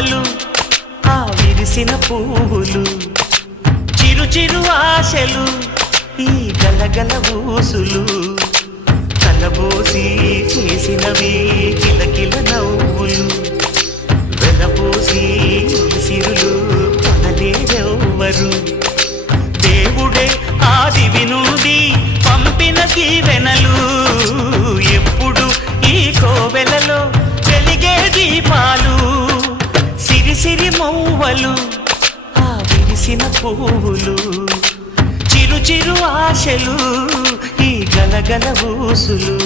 మౌవలు ఆ విరిసిన పువ్వులు చిరు చిరు ఆశలు ఈ గలగల ఊసులు కలబోసి చేసినవి కిలకిల నవ్వులు వెలబోసి సిరులు కొనలేరెవ్వరు దేవుడే ఆదివి నుండి పంపిన దీవెనలు ఎప్పుడు ఈ కోవెలలో వెలిగే దీపాలు సిరి సిరి మౌవలు ఆ విరిసిన పువ్వులు చిరు చిరు ఆశలు ఈ గలగల ఊసులు